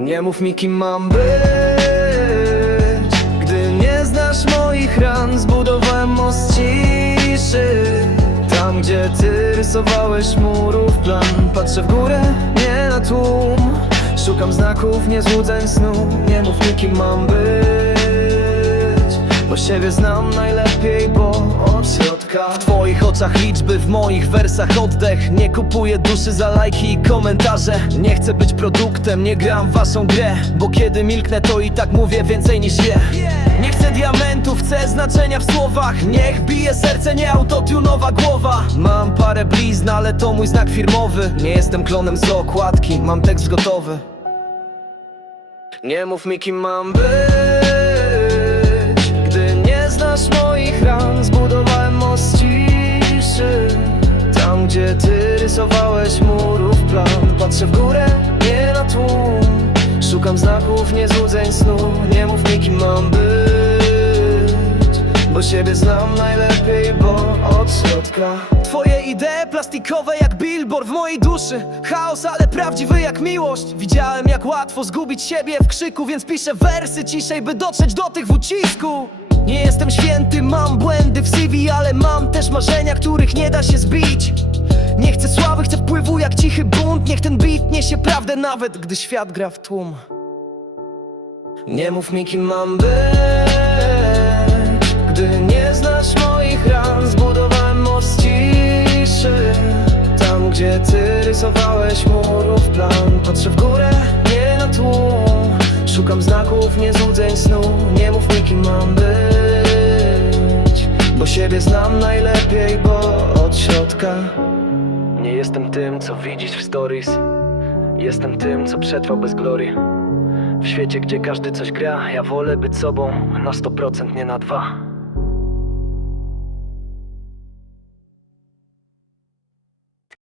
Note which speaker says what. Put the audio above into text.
Speaker 1: Nie mów mi kim mam być. Gdy nie znasz moich ran Zbudowałem most ciszy. Tam gdzie ty rysowałeś murów plan. Patrzę w górę, nie na tłum. Szukam znaków, nie złudzeń snu. Nie mów mi kim mam być Bo siebie znam najlepiej, oczach liczby, w moich wersach oddech. Nie kupuję duszy za lajki i komentarze. Nie chcę być produktem, nie gram waszą grę. Bo kiedy milknę to i tak mówię więcej niż je. Nie chcę diamentów, chcę znaczenia w słowach. Niech bije serce, nie autotunowa głowa. Mam parę blizn, ale to mój znak firmowy. Nie jestem klonem z okładki, mam tekst gotowy. Nie mów mi kim mam być rysowałeś murów plan. Patrzę w górę, nie na tłum. Szukam znaków, nie złudzeń snu. Nie mów mi kim mam być Bo siebie znam najlepiej, bo od środka. Twoje idee plastikowe jak billboard w mojej duszy. Chaos, ale prawdziwy jak miłość. Widziałem jak łatwo zgubić siebie w krzyku Więc piszę wersy ciszej, by dotrzeć do tych w ucisku. Nie jestem święty, mam błędy w CV Ale mam też marzenia, których nie da się zbić Nie chcę sławy, chcę wpływu jak cichy bunt. Niech ten beat niesie prawdę nawet, gdy świat gra w tłum. Nie mów mi kim mam być. Gdy nie znasz moich ran Zbudowałem most ciszy. Tam gdzie ty rysowałeś murów plan. Patrzę w górę, nie na tłum. Szukam znaków, nie złudzeń snu. Nie mów mi kim mam być. Bo siebie znam najlepiej, bo od środka Nie jestem tym, co widzisz w stories Jestem tym, co przetrwał bez glorii w świecie, gdzie każdy coś gra, ja wolę być sobą na 100%, nie na dwa.